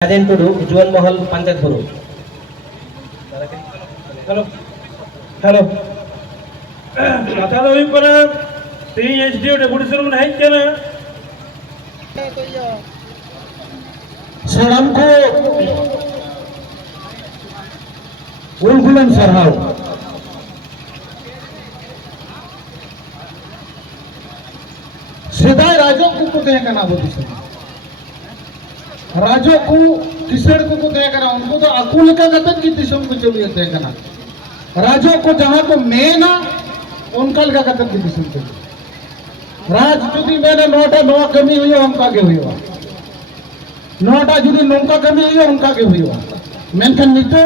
રાધેનપુર જુવન મહલ પંચાયતપુર hello hello કથા પર Shri એસડીઓ deputy શરૂ નહીં કે સલામ કો ઉલગુલન સરહાવ সেদায় রাজক উপদেশ কেনা বলছে राजो को किसान को देना उनको तो अकुल का की को ज़रूरत देना राजो को जहाँ को मेना उनका लगा कतन की दिशम को राज जुदी मेना नोटा नवा कमी हुई उनका के हुई नोटा जुदी नौका कमी हुई उनका के हुई मेनखन नितो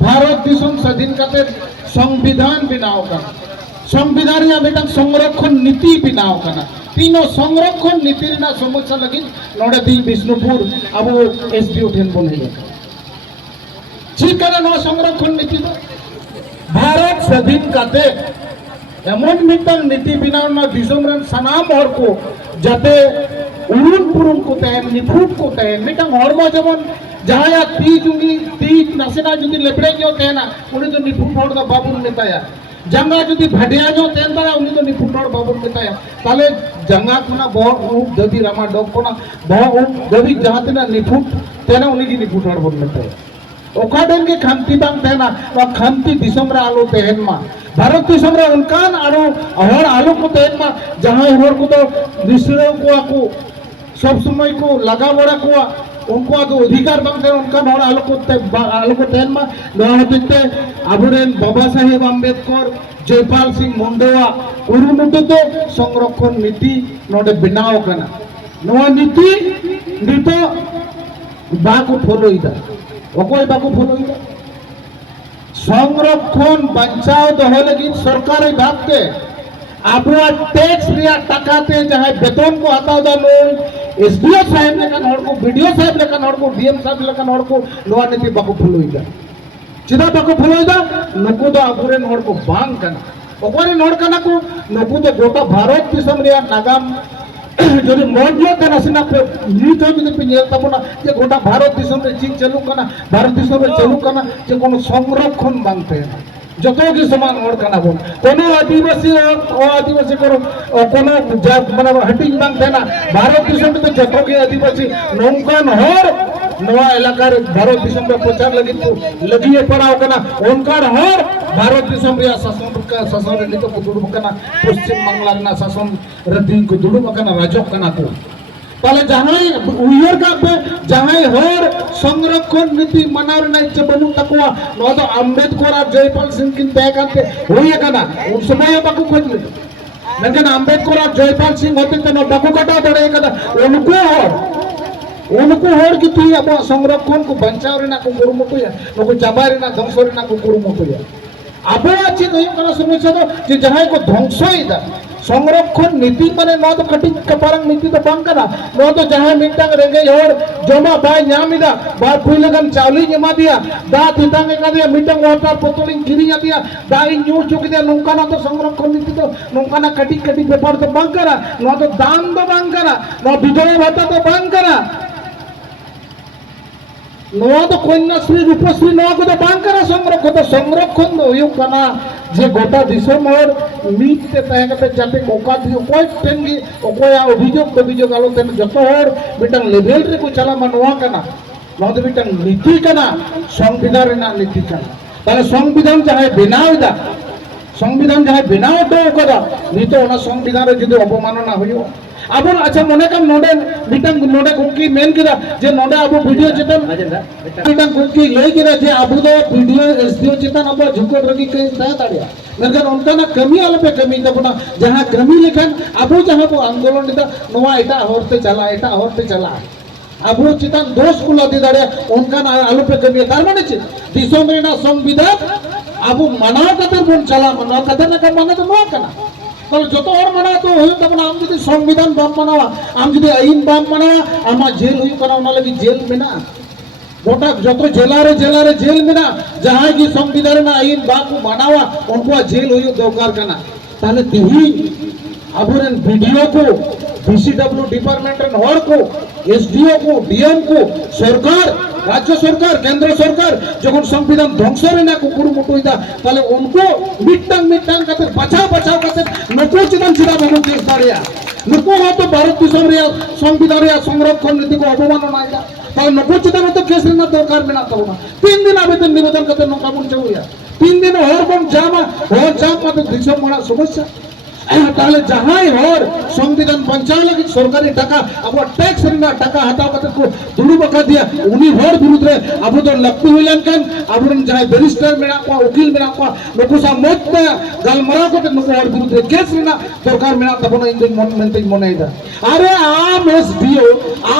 भारत दिशम स्वाधीन कते तो संविधान बिनाओ का संविधान या बेटा संरक्षण नीति बिनाओ का ना। તીનો સંરક્ષણ નીતિના સમસ્યા લગી નડેતી વિષ્ણુપુર આબો એસડીઓ ઠેન બનહે ઠીક કરે નો સંરક્ષણ નીતિ ભારત સ્વાધીન કાતે এমন মিটার নীতি বিনাও না দিশমরেন সানাম হরকো যাতে উড়ুন পুরুন কো তেন নিফুট কো তেন মিটাং হরম যেমন যাহায়া তি জুঙ্গি তি নাসেনা যদি লেপড়ে গিয়েও তেনা উনি তো নিফুট হর দা বাবুন মেতায়া জাঙ্গা যদি ভাটিয়া গিয়েও তেন তারা উনি তো নিফুট হর বাবুন মেতায়া তাহলে জাঙ্গা কোনা বহ উপ দদি রামা ডক কোনা বহ উপ দদি যাহা তেনা নিফুট তেনা উনি কি নিফুট হর বন মেতায়া ᱚᱠᱟᱴᱷᱮᱱ ᱜᱮ ᱠᱷᱟᱱᱛᱤ ᱵᱟᱝ ᱛᱟᱦᱮᱱᱟ ᱱᱚᱣᱟ ᱠᱷᱟᱱᱛᱤ ᱫᱤᱥᱚᱢ ᱨᱮ ᱟᱞᱚ ᱛᱟᱦᱮᱱ ᱢᱟ ᱵᱷᱟᱨᱚᱛ ᱫᱤᱥᱚᱢ ᱨᱮ ᱚᱱᱠᱟᱱ ᱟᱨᱚ ᱦᱚᱲ ᱟᱞᱚ ᱠᱚ ᱛᱟᱦᱮᱱ ᱢᱟ ᱡᱟᱦᱟᱸᱭ ᱦᱚᱲ ᱠᱚᱫᱚ ᱱᱤᱥᱲᱟᱹᱣ ᱠᱚᱣᱟ ᱠᱚ সব সময় কো লাগা বড়া কোয়া উনকুয়াগ অধিকার বাং তাহেন অনকান হড় আলো কো তে- বা- আলো কো তেহেন মা নয়া হতিতে আবুরেন বাবা সাহেব আম্বেদকর জয়পাল সিং মুন্ডোয়া কুরুমুটুতে সংরক্ষণ নীতি নডে বেনাও কানা নয়া নীতি নিতো বাকু ফলোইদা অকয় বাকু ফলোইদা সংরক্ষণ বাঞ্চাও দহ লাগি সরকারি ভাবতে আবহাওয়ার ট্যাক্স রিয়া টাকাতে যাহাই বেতন কো হাতাও দা লোন এসডিও সাহেব লেখান হড় কো বিডিও সাহেব লেখান হড় কো ডিএম সাহেব লেখান হড় কো নোয়া নীতি বাকু ফলোইদা চিদা বাকু ফলোইদা নুকু দো আবুরেন হড় কো বাং কানা অকরে নড় কানা কো নুকু দো গোটা ভারত দিশম রিয়া নাগাম যদি মজলো তেনা সিনা পে নিত যদি নিয়ে তাবনা যে গোটা ভারত দিশম চীন চালু কানা ভারত দিশম চালু কানা যে কোনো সংরক্ষণ বাংতে না যত কি সমান হড় কানা বল কোন আদিবাসী আদিবাসী করো কোন জাত মানে হাটিং বাংতে না ভারত দিশম রে যত কি আদিবাসী নৌকান হর ᱱᱚᱣᱟ ᱮᱞᱟᱠᱟ ᱨᱮ ᱵᱷᱟᱨᱚᱛ ᱫᱤᱥᱚᱢ ᱨᱮ ᱯᱨᱚᱪᱟᱨ ᱞᱟᱹᱜᱤᱫ ᱠᱚ ᱞᱟᱹᱜᱤᱭᱟ ᱯᱟᱲᱟᱣ ᱠᱟᱱᱟ ᱚᱱᱠᱟᱱ ᱦᱚᱲ ᱵᱷᱟᱨᱚᱛ ᱫᱤᱥᱚᱢ ᱨᱮᱭᱟᱜ ᱥᱟᱥᱚᱱ ᱥᱟᱥᱚᱱ ᱨᱮ ᱱᱤᱛᱚᱜ ᱠᱚ ᱫᱩᱲᱩᱵ ᱟᱠᱟᱱᱟ ᱯᱚᱥᱪᱤᱢ ᱵᱟᱝᱞᱟ ᱨᱮᱱᱟᱜ ᱥᱟᱥᱚᱱ ᱨᱮ ᱛᱤᱦᱤᱧ ᱠᱚ ᱫᱩᱲᱩᱵ ᱟᱠᱟᱱᱟ ᱨᱟᱡᱚᱜ ᱠᱟᱱᱟ ᱠᱚ তাহলে যাহাই উইয়ার কাপে যাহাই হর সংরক্ষণ নীতি মানার না ইচ্ছে বানু তাকুয়া নদ আম্বেদকর আর জয়পাল সিং কিন দেখাতে হইয়া কানা উন সময় বাকু খোঁজলে মেনকান আম্বেদকর আর জয়পাল সিং হতে তো বাকু কাটা দড়ে কাটা উনকু হর उनको हर कि तुई अब संरक्षण को बचाव रे ना को कुरुमुटु या नको चाबा रे ना ध्वंस रे ना को कुरुमुटु या আবহাওয়া চেঞ্জ হয়ে গেল সমস্যা তো যে যাহাই কো ধ্বংসই দা সংরক্ষণ নীতি মানে নদ কটি কপারং নীতি তো বাং কানা নদ যাহাই মিটাং রেগে হর জমা বাই নামিদা বা পুইলাগান চাউলি জমা দিয়া দা তিতাং একা দিয়া মিটাং ওয়াটার বোতলিং কিরিয়া দিয়া দা ইন নিউ চুকি দিয়া নৌকানা তো সংরক্ষণ নীতি তো নৌকানা কাটি কাটি ব্যাপার তো বাং কানা নদ দান তো বাং কানা নদ বিধবা ভাতা তো বাং কানা ᱱᱚᱣᱟ ᱫᱚ ᱠᱚᱱᱱᱟᱥᱨᱤ ᱨᱩᱯᱚᱥᱨᱤ ᱱᱚᱣᱟ ᱠᱚᱫᱚ ᱵᱟᱝ ᱠᱟᱱᱟ ᱥᱚᱝᱨᱚᱠᱠᱷᱚᱱ ᱫᱚ ᱥᱚᱝᱨᱚᱠᱠᱷᱚᱱ ᱫᱚ ᱦᱩᱭᱩᱜ ᱠᱟᱱᱟ ᱡᱮ ᱜᱚᱴᱟ ᱫᱤᱥᱚᱢ ᱦᱚᱲ ᱢᱤᱫ ᱛᱮ ᱛᱟᱦᱮᱸ ᱠᱟᱛᱮ ᱡᱟᱛᱮ ᱚᱠᱟ ᱚᱠᱚᱭ ᱴᱷᱮᱱ ᱜᱮ ᱚᱠᱚᱭᱟᱜ ᱚᱵᱷᱤᱡᱳᱜᱽ ᱚᱵᱷᱤᱡᱳᱜᱽ ᱟᱞᱚ ᱛᱟᱦᱮᱱ ᱡᱚᱛᱚ ᱦᱚᱲ ᱢᱤᱫᱴᱟᱝ ᱞᱮᱵᱮᱞ ᱨᱮᱠᱚ ᱪᱟᱞᱟᱜ ᱢᱟ ᱱᱚᱣᱟ ᱠᱟᱱᱟ ᱱᱚᱣᱟ ᱫᱚ ᱢᱤᱫᱴᱟᱝ ᱱᱤᱛᱤ ᱠᱟᱱᱟ সংবিধান ᱨᱮᱱᱟᱜ ᱱᱤᱛᱤ ᱠᱟᱱᱟ ᱛᱟᱦᱞᱮ সংবিধান ᱡᱟᱦᱟᱸᱭ ᱵᱮᱱᱟᱣ ᱮᱫᱟ সংবিধান ᱡᱟᱦᱟᱸᱭ ᱵᱮᱱᱟᱣ ᱦᱚᱴᱚ ᱟᱠᱟᱫᱟ ᱱᱤᱛᱚᱜ ᱚᱱᱟ সংবিধান ᱨᱮ ᱡᱩᱫᱤ অবমাননা ᱦᱩᱭᱩᱜᱼᱟ ᱟᱵᱚᱱ ᱟᱪᱪᱷᱟ ᱢᱚᱱᱮ ᱠᱟᱢ ᱱᱚᱰᱮ ᱢᱤᱫᱴᱟᱝ ᱱᱚᱰᱮ ᱜᱚᱢᱠᱮ ᱢᱮᱱ ᱠᱮᱫᱟ ᱡᱮ ᱱᱚᱰᱮ ᱟᱵᱚ ᱵᱷᱤᱰᱤᱭᱳ ᱪᱮᱛᱟᱱ ᱢᱤᱫᱴᱟᱝ ᱜᱚᱢᱠᱮ ᱞᱟᱹᱭ ᱠᱮᱫᱟ ᱡᱮ ᱟᱵᱚ ᱫᱚ ᱵᱷᱤᱰᱤᱭᱳ ᱮᱥᱰᱤᱭᱳ ᱪᱮᱛᱟᱱ ᱟᱵᱚᱣᱟᱜ ᱡᱷᱩᱸᱠᱚᱴ ᱨᱮᱜᱮ ᱠᱟᱹᱡ ᱛᱟᱦᱮᱸ ᱫᱟᱲᱮᱭᱟᱜᱼᱟ ᱢᱮᱱᱠᱷᱟᱱ ᱚᱱᱠᱟᱱᱟᱜ ᱠᱟᱹᱢᱤ ᱟᱞᱚᱯᱮ ᱠᱟᱹᱢᱤᱭ ᱛᱟᱵᱚᱱᱟ ᱡᱟᱦᱟᱸ ᱠᱟᱹᱢᱤ ᱞᱮᱠᱷᱟᱱ ᱟᱵᱚ ᱡᱟᱦᱟᱸ ᱵᱚ ᱟᱱᱫᱳᱞᱚᱱ ᱮᱫᱟ ᱱᱚᱣᱟ ᱮᱴᱟᱜ ᱦᱚᱨᱛᱮ ᱪᱟᱞᱟᱜᱼᱟ ᱮᱴᱟᱜ ᱦᱚᱨᱛᱮ ᱪᱟᱞᱟᱜᱼᱟ ᱟᱵᱚ ᱪᱮᱛᱟᱱ ᱫᱳᱥ ᱠᱚ ᱞᱟᱫᱮ ᱫᱟᱲᱮᱭᱟᱜᱼᱟ ᱚᱱᱠᱟᱱ ᱟᱞᱚᱯᱮ ᱠᱟᱹᱢᱤᱭᱟ ᱛᱟᱨ ᱢᱟᱱᱮ ᱪᱮᱫ ᱫᱤᱥᱚᱢ ᱨᱮᱱᱟᱜ সংবিধান ᱟᱵᱚ ᱢᱟᱱᱟᱣ ᱠᱟᱛᱮ ᱵᱚᱱ ᱪᱟᱞᱟᱜ ᱢᱟ ᱱᱚᱣᱟ ᱠᱟᱛᱷᱟ ᱨᱮᱱᱟᱜ ᱢᱟᱱᱮ ᱫᱚ ᱱᱚᱣᱟ ᱠᱟᱱᱟ তাহলে যত হর মানে তো হইল তখন ᱟᱢ যদি সংবিধান বাম মানাওয়া ᱟᱢ যদি আইন বাম ᱢᱟᱱᱟᱣᱟ আমার জেল ᱦᱩᱭᱩᱜ কারণ ᱚᱱᱟ লাগি জেল মেনা গোটা যত জেলারে জেলারে জেল মেনা যাহা কি সংবিধান না আইন বাকু মানাওয়া উনকু জেল হইও দরকার কানা। তাহলে তিহি আবরেন ভিডিও কো বিসিডব্লিউ ডিপার্টমেন্ট রেন হর কো এসডিও কো ডিএম কো সরকার রাজ্য সরকার কেন্দ্র সরকার যখন সংবিধান ধ্বংস রেনা কো কুরুমুটুইদা তাহলে উनको মিটটাং মিটটাং কাতে বাঁচাও বাঁচাও কাতে নুকু চিদান চিদা বাবু কেস দাঁড়িয়া নুকু হয়তো ভারত দিশম রেয়া সংবিধান রেয়া সংরক্ষণ নীতি কো অবমাননা তাহলে নুকু চিদান তো কেস রেনা দরকার মেনা তো না তিন দিন আবেদন নিবেদন কাতে নৌকা বুন চাউয়া তিন দিন হর কোন জামা হর জাম মাতে দিশম মনা সমস্যা তাহলে যাহাই হর সংবিধান লাগি, সরকারি টাকা আবার ট্যাক্স রেনা টাকা হাতাও কাতে দুড়ু বাকা দিয়া উনি হর বিরুদ্ধে আবু তো লক্তি হইলেন কেন? আবরন যাই ব্যারিস্টার মেনা কো উকিল মেনা কো নুকু সা মত গালমারা কতে নুকু হর বিরুদ্ধে কেস রেনা দরকার মেনা তখন ইন্দিন মন মেনতে মনে এটা আরে আম এসডিও,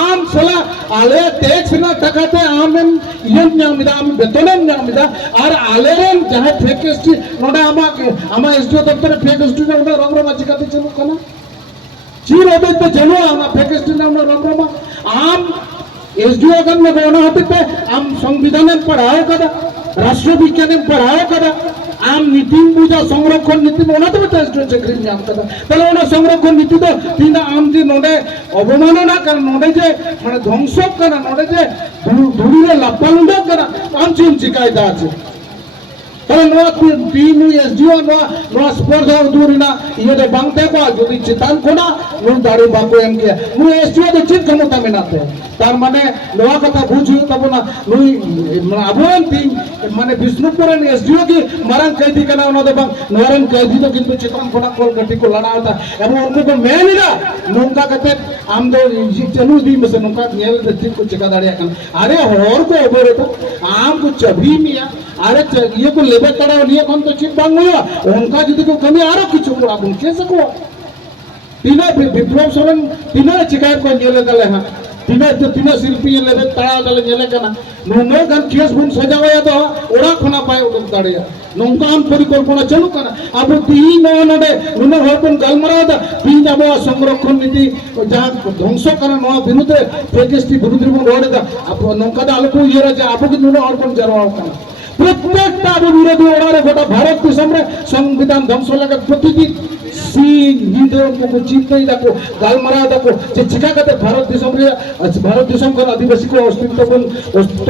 আম সলা, আলে ট্যাক্স রেনা টাকাতে আম এম ইয়ন নামিদা, আমি বেতনের নামিদা, আর আলেরেন যাহা ফেক এসটি নোডা আমাকে আমা এসডিও দপ্তরে ফেক এসটি না, ওটা రోమరమ జిగతి చెందుకున్నా చీరదైతే జను ఆమె ఫెకెస్టినామ్లో రోమరమ আম এসডিও কান্নে গণা হতে আম সংবিধানের পড়াও কাদা? রাষ্ট্রবিজ্ঞানের পড়াও কাদা? আম নীতি বুঝা সংরক্ষণ নীতি ওনাতে তো এসডিও চাকরি নিয়ে তাহলে ওনা সংরক্ষণ নীতি তো তিন আম যে নোডে অবমাননা নোডে যে মানে নোডে যে আম চিকায়দা আছে। ᱱᱚᱣᱟ ᱴᱤᱢ ᱮᱥᱡᱤᱭᱚ ᱱᱚᱣᱟ ᱱᱚᱣᱟ ᱥᱯᱚᱨᱫᱷᱟ ᱩᱫᱩᱜ ᱨᱮᱱᱟᱜ ᱤᱭᱟᱹ ᱫᱚ ᱵᱟᱝ ᱛᱟᱦᱮᱸ ᱠᱚᱜᱼᱟ ᱡᱩᱫᱤ ᱪᱮᱛᱟᱱ ᱠᱷᱚᱱᱟᱜ ᱱᱩᱱ ᱫᱟᱲᱮ ᱵᱟᱠᱚ ᱮᱢ ᱠᱮᱭᱟ ᱱᱩᱭ ᱮᱥᱡᱤᱭᱚ ᱫᱚ ᱪᱮᱫ ᱠᱷᱚᱢᱚᱛᱟ ᱢᱮᱱᱟᱜ ᱛᱟᱭᱟ ᱛᱟᱨ ᱢᱟᱱᱮ ᱱᱚᱣᱟ ᱠᱟᱛᱷᱟ ᱵᱩᱡ ᱦᱩᱭᱩᱜ ᱛᱟᱵᱚᱱᱟ ᱱᱩᱭ ᱟᱵᱚᱨᱮᱱ ᱛᱤᱧ ᱢᱟᱱᱮ ᱵᱤᱥᱱᱩᱯᱩᱨ ᱨᱮᱱ ᱮᱥᱡᱤᱭᱚ ᱜᱮ ᱢᱟᱨᱟᱝ ᱠᱟᱹᱭᱫᱷᱤ ᱠᱟᱱᱟ ᱚᱱᱟ ᱫᱚ ᱵᱟᱝ ᱱᱚᱣᱟ ᱨᱮᱱ ᱠᱟᱹᱭᱫᱷᱤ ᱫᱚ ᱠᱤᱱᱛᱩ ᱪᱮᱛᱟᱱ ᱠᱷᱚᱱᱟᱜ ᱠᱚᱞ ᱠᱟᱹᱴᱤ ᱠᱚ ᱞᱟᱲᱟᱣ ᱮᱫᱟ ᱮᱵᱚᱝ ᱩᱱᱠᱩ ᱠᱚ ᱢᱮᱱ ᱮᱫᱟ ᱱᱚᱝᱠᱟ ᱠᱟᱛᱮᱫ ᱟᱢ ᱫᱚ ᱪᱟᱹᱞᱩ ᱤᱫᱤ ᱢᱮᱥᱮ ᱱᱚᱝᱠᱟ ᱧᱮᱞ ᱪᱮᱫ ᱠᱚ ᱪᱮᱠᱟ ᱫᱟᱲᱮᱭᱟᱜ ᱠᱟᱱᱟ ᱟᱨᱮ ᱦᱚᱲ ᱠᱚ ᱚᱵᱚᱨᱮᱫᱟ ᱟᱢ ᱠᱚ ᱪᱟᱹᱵᱷᱤ ᱢᱮᱭᱟ अरे ये को लेबे करा और ये कौन तो चीज मांग लिया उनका यदि को कमी आरो कुछ को आप उनसे सको तीनों विप्लव सोरेन तीनों शिकायत को जेल गले हैं तीनों तो तीनों शिल्पी लेबे तड़ा गले जेल करना नुनो गन केस बुन सजावाया तो ओड़ा खना पाए उदम तड़िया नुनकान परिकल्पना चलू करना अब तीन नडे नुनो होपन गलमराद तीन अब संरक्षण नीति जहां ध्वंस करना नो विरुद्ध प्रेकेस्टी विरुद्ध बन रोड दा अब नुनका दा आलोक ये रा जे अब नुनो और पण जरवाओ करना প্রত্যেকটা বিরোধী ওড়ারে গোটা ভারত দেশে সংবিধান ধ্বংস লাগে প্রতিদিন সিং হিন্দু চিন্তাই দেখো গালমারা দেখো, যে চিকাগাতে ভারত দেশে ভারত দেশ আদিবাসী কো অস্তিত্ব অস্তিত্ব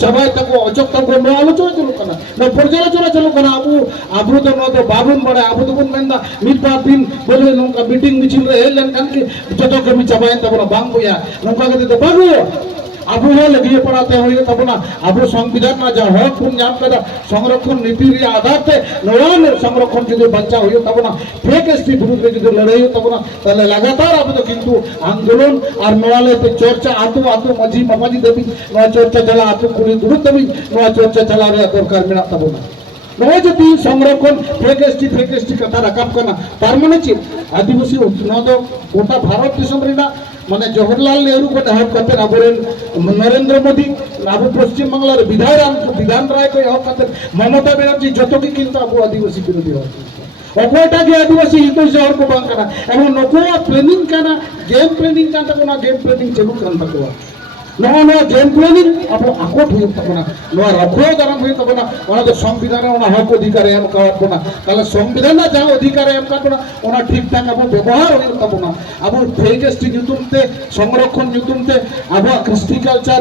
চাবাই তাকো অচক তাকো নো, আলোচনা চলো কেন না পর্যালোচনা চলো কেন আবু আবু তো নতো বাবুন বড় আবু তো বুন মেন্দা মিট পা দিন বলে নৌকা, মিটিং মিছিল, রে, হেলেন কান কি যত কমি চাবাই তাবো বাং বইয়া, নৌকা গতি তো বাগু। আন্দোলন আর নয়ালে তো চর্চা আতু আতু মাঝি, মামাজি দেবী চর্চা চালা আতু কুড়ি গুরু দেবী চর্চা চালা দরকার যদি সংরক্ষণ ফেক এসটি ফেক এসটি কথা কেনা তার মানে কি আদিবাসী ভারত রেনা মানে জওহরলাল নেহরু को हक करते আবরেন নরেন্দ্র মোদী আবু পশ্চিম বাংলার বিধান বিধান রায় কই হক করতে মমতা ব্যানার্জি যত কি কিন্তু আবু আদিবাসী বিরোধী হয় অকয়টা গে আদিবাসী হিন্দু শহর को বাং কানা এবং নকো প্ল্যানিং কানা গেম প্ল্যানিং কান তাকো না গেম প্ল্যানিং চালু নয়া নয়া গেম প্ল্যানিং আবো আকট হয়ে থাকো না। নয়া রক্ষো দারাম হয়ে থাকো না। ওনাদের সংবিধানে ওনা হক অধিকার এম কাটবো না। তাহলে সংবিধানে যা অধিকার এম কাটবো না ওনা ঠিকঠাক আবো ব্যবহার হয়ে থাকব না। আবো ফেক এসটি নিতুমতে সংরক্ষণ নিতুমতে আবো কৃষ্টি কালচার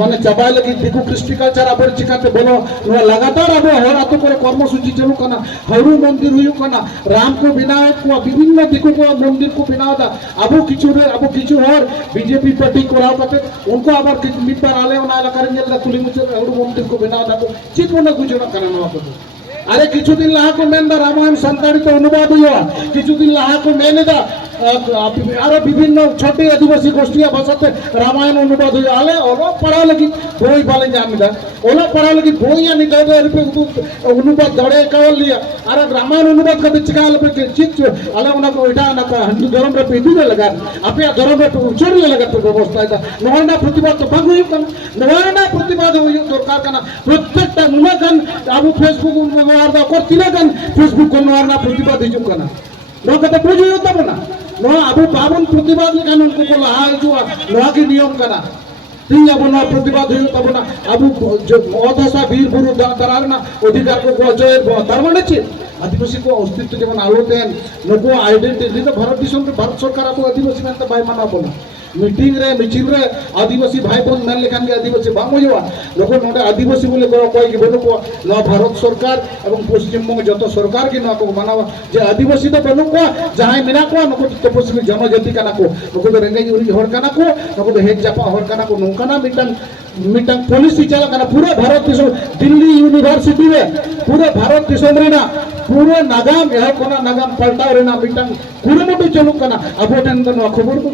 মানে চাবাই লাগি দিকু কৃষ্টি কালচার আবার চিকাতে বলো। নয়া লাগাতার আবো হর আতো করে কর্মসূচি চলু কানা, হরু মন্দির হইউ কানা রাম কো বিনায়ক কো, বিভিন্ন দিকু কো মন্দির কো বিনাও দা আবো কিছু রে আবো কিছু হর বিজেপি পার্টি করাও কাতে ᱩᱱᱠᱩ ᱟᱵᱟᱨ ᱢᱤᱫ ᱵᱟᱨ ᱟᱞᱮ ᱚᱱᱟ ᱮᱞᱟᱠᱟ ᱨᱮ ᱧᱮᱞ ᱫᱟ ᱛᱩᱞᱤ ᱢᱩᱪᱟᱹᱫ ᱦᱩᱲᱩ ᱢᱚᱱᱫᱤᱨ ᱠᱚ ᱵᱮᱱᱟᱣ ᱫᱟᱠᱚ ᱪᱮᱫ ᱵᱚᱱ ᱜᱩᱡᱚᱱᱚᱜ ᱠᱟᱱᱟ ᱱᱚᱣᱟ ᱠᱚᱫᱚ अरे किछु दिन लहा को मेन रामायण संताड़ी तो अनुवाद हुआ किछु दिन लहा को मैंने दा আরও বিভিন্ন ছোট আদিবাসী গোষ্ঠী ভাষাতে রামায়ণ অনুবাদ হয়ে আলে ওরা পড়া লাগি বই বালে জামিদা। ওরা পড়া লাগি বই আনি অনুবাদ দড়ে কাওলি আর রামায়ণ অনুবাদ কবে চিকাল পে চিত আলে ওনা ওইটা না হিন্দু ধর্ম রে পিদিলে লাগা। আপে ধর্ম রে উচড়লে লাগা তো ব্যবস্থা এটা। নহনা প্রতিবাদ তো ভাগ হই কান নহনা প্রতিবাদ হই দরকার কানা। প্রত্যেকটা নুনা কান আবু ফেসবুক অনুবাদ করতিলা কান ফেসবুক অনুবাদ প্রতিবাদ হই কানা। লোক তো বুঝিও তবে না ᱱᱚᱣᱟ ᱟᱵᱚ ᱵᱟᱵᱚᱱ ᱯᱨᱚᱛᱤᱵᱟᱫ ᱞᱮᱠᱷᱟᱱ ᱩᱱᱠᱩ ᱠᱚ ᱞᱟᱦᱟ ᱦᱤᱡᱩᱜᱼᱟ ᱱᱚᱣᱟ ᱜᱮ ᱱᱤᱭᱚᱢ ᱠᱟᱱᱟ ᱛᱤᱦᱤᱧ ᱟᱵᱚ ᱱᱚᱣᱟ ᱯᱨᱚᱛᱤᱵᱟᱫ ᱦᱩᱭᱩᱜ ᱛᱟᱵᱚᱱᱟ ᱟᱵᱚ ᱚᱛ ᱦᱟᱥᱟ ᱵᱤᱨ ᱵᱩᱨᱩ ᱫᱟᱜ ᱫᱟᱨᱟ ᱨᱮᱱᱟᱜ ᱚᱫᱷᱤᱠᱟᱨ ᱠᱚ ᱚᱡᱚᱭᱮᱫ ᱵᱚᱱᱟ ᱛᱟᱨ ᱢᱟᱱᱮ ᱪᱮᱫ आदिवासी को अस्तित्व जेमन आलो तेन नुकु आइडेंटिटी तो भारत दिसम के भारत सरकार आपको आदिवासी मेनते बाय माना बोला मीटिंग रे मिचिल रे आदिवासी भाई बोन मेन लेखान के आदिवासी बांग होइवा लोको नोडे आदिवासी बोले को कोई के बनु को न भारत सरकार एवं पश्चिम बंग जत सरकार के न को मानावा जे आदिवासी तो बनु को जहां मिना को नुकु तपस्वी जनजाति काना को नुकु तो रेंगे उरी हर काना को नुकु तो हेज जापा हर काना को नोकाना मिटन मिटंग पुलिस विचार पूरे भारत देश दिल्ली यूनिवर्सिटी में पूरे भारत देश में पूरे नागाम यह कोना नागाम पलटा रेना मिटंग कुरुमुटु चलू कना अब टेन तो खबर को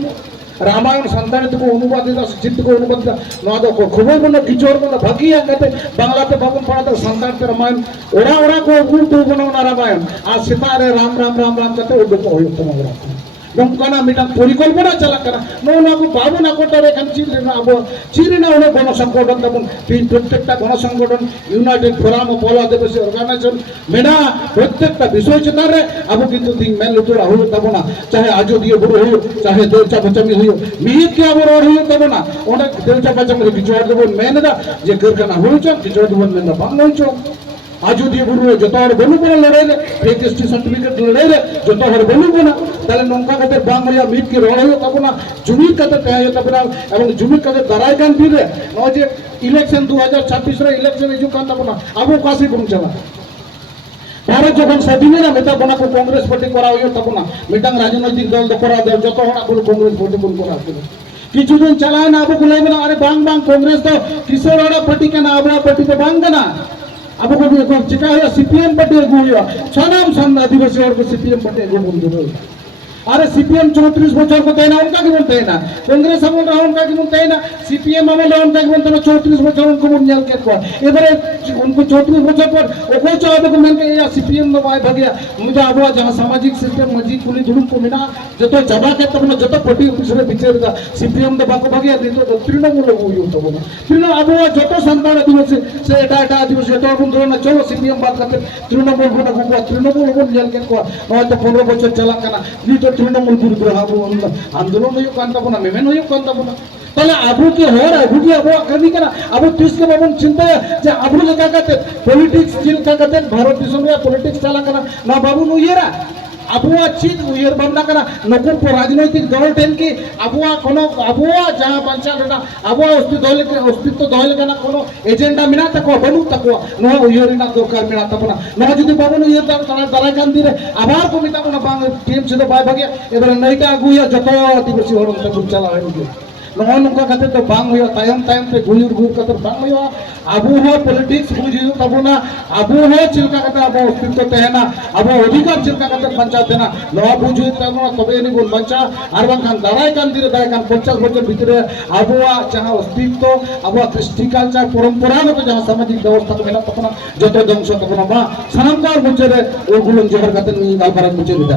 रामायण संतान को अनुवाद चित्त को अनुवाद को खबर बनो किचोर बनो भगी अंगते बांग्ला ते बाबन पड़ा तो संतान ते रामायण ओरा ओरा को उगु तो बनो रामायण आ सितारे राम राम राम राम करते उगु तो हो तुम राम চালা কানা নৌনাকু বাবু না কোটারে এখান চিরি না আবো। চিরি না হলো গণসংগঠন তেমন প্রত্যেকটা গণসংগঠন, ইউনাইটেড ফোরাম ও পলা আদিবাসী অর্গানাইজেশন মেনা প্রত্যেকটা বিষয় চেতারে। আবো কিন্তু তিন মেন লুতুরা হইও তব না। চাহে আজদিয়ে বুড়ো হইও, চাহে দেউচা বচামি হইও। মিহিত কে আবো রড হইও তব না? অনেক দেউচা বচামি কিছু দেবন মেনরা। যে গরকানা হইছন কিছু দেবন মেনরা বাং হইছন আজুদিয়ে বুড়ো যত হর বলু বলে লড়াইলে ফেক এসটি সার্টিফিকেট লড়াইলে যত হর বলু বনা তাহলে নঙ্কা কাতে বাং হইয়া মিট কি রড় হইও তব না জুমির কাতে তেহাই তব না এবং জুমির কাতে দাঁড়াই কান দিলে নয় যে ইলেকশন দু হাজার ছাব্বিশ রে ইলেকশন হিজুক কান তব না আবু কাশি পৌঁছাবা পরে যখন সেদিনে না মেটা বোনাকে কংগ্রেস পার্টি করা হইও তখন না মিটাং রাজনৈতিক দল তো করা দেয় যত হড়া বলে কংগ্রেস পার্টি বল করা হবে কিছুদিন চালায় না আবু গুলাই না আরে বাং বাং কংগ্রেস তো কিশোর হড়া পার্টি কেনা আবহাওয়া পার্টি তো বাং কেনা আবু কবি চিকা হইয়া अरे सीपीएम चौंतीस बच्चों को देना उनका की बोलते हैं ना कांग्रेस अमल रहा उनका की बोलते हैं ना सीपीएम अमल रहा उनका की बोलते हैं चौंतीस बच्चों उनको मुनियल के को इधर उनको चौंतीस बच्चों पर वो कोई चाहे तो मैं या सीपीएम दबाए भाग्या मुझे अब जहाँ सामाजिक सिस्टम मस्जिद पुलिस धुड़ुम को मिला जो तो जमा के तब जो तो पटी दूसरे पीछे का सीपीएम दबा को भाग्या नहीं तो तृणमूल हो यो तो बोला तृणमूल अब वो जो तो संतान आदिवासी से एटा एटा आदिवासी एटा बंधु ना चलो सीपीएम बात करते तृणमूल को ना तृणमूल को नियल के को तो पंद्रह बच्चों चला करना नहीं तो তৃণমূল বিরুদ্ধে আন্দোলন তাবো না মেমেন তাবো না তাহলে আবু কি হর আবু কি আবু আকামি কেনা আবু তিসকে বাবুন চিন্তা যে আবু লেখা ᱫᱤᱥᱚᱢ ᱨᱮᱭᱟᱜ চিল ᱪᱟᱞᱟᱜ ᱠᱟᱱᱟ দিশম ᱵᱟᱵᱚᱱ পলিটিক্স চালা কেনা না বাবু নুইয়েরা আবুয়া চিত উইয়ের ভাবনা কেনা নকুন রাজনৈতিক দল ᱟᱵᱚᱣᱟᱜ কি আবুয়া কোনো, আবুয়া যাহা পঞ্চায়েত না আবুয়া অস্তিত্ব হলে অস্তিত্ব দহলে কেনা কোনো এজেন্ডা মিনা তাকো বনু তাকো নোয়া উইয়ের না দরকার মিনা তাকো না নোয়া যদি ᱠᱚ ᱢᱮᱛᱟ ᱵᱚᱱᱟ ᱵᱟᱝ দাঁড়াই কান দিলে আবার কমি তাকো না বাং টিএম ছিল বাই ভাগে ᱪᱟᱞᱟᱣ ᱦᱩᱭᱩᱜ আগুইয়া যত আদিবাসী হরম তাকো চালা হয়ে গেল নয় নঙ্কা কাতে তো বাং হইয়া তায়ম তায়ম তে গুয়ুর গুয়ুর কাতে বাং হইয়া আবু হওয়া পলিটিক্স বুঝি তাবো না আবু হওয়া চিলকা কাতে আবু অস্তিত্ব তেহেনা আবু অধিকার চিলকা কাতে পঞ্চায়েত না নয়া বুঝি তাবো না তবে এনি বল বাঞ্চা আর বাংখান দাঁড়াই কান দিলে দাঁড়াই কান পঞ্চাশ বছর ভিতরে আবহাওয়া যাহা অস্তিত্ব আবহাওয়া কৃষ্টি কালচার পরম্পরাগত যাহা সামাজিক ব্যবস্থা মেনা তখন যত ধ্বংস তখন বা সানামকার বছরে ওগুলো জোগাড় কাতে নিয়ে গালপাড়া মুছে দিতে